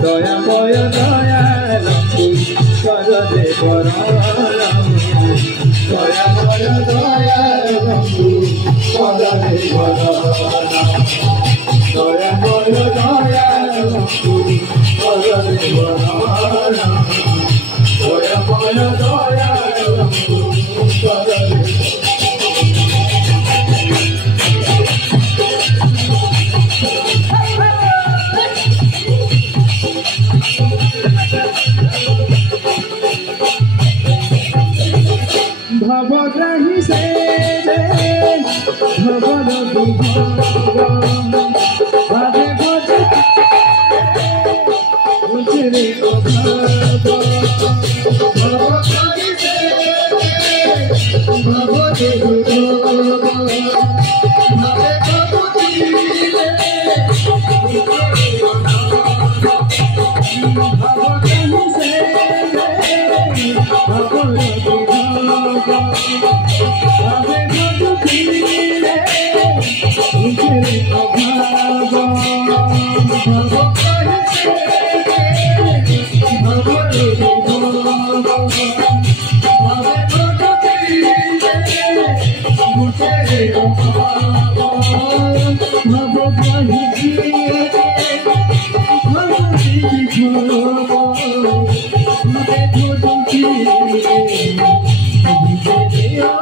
Daya moya daya lampu karade paralam. Daya moya daya lampu karade paralam. Daya moya daya lampu karade paralam. Daya moya daya lampu karade Bhavagrahi se Bhavagati Bhava Bhave Bhave Ujre Bhava Bhavagrahi se Bhavagati Bhava Bhave Bhava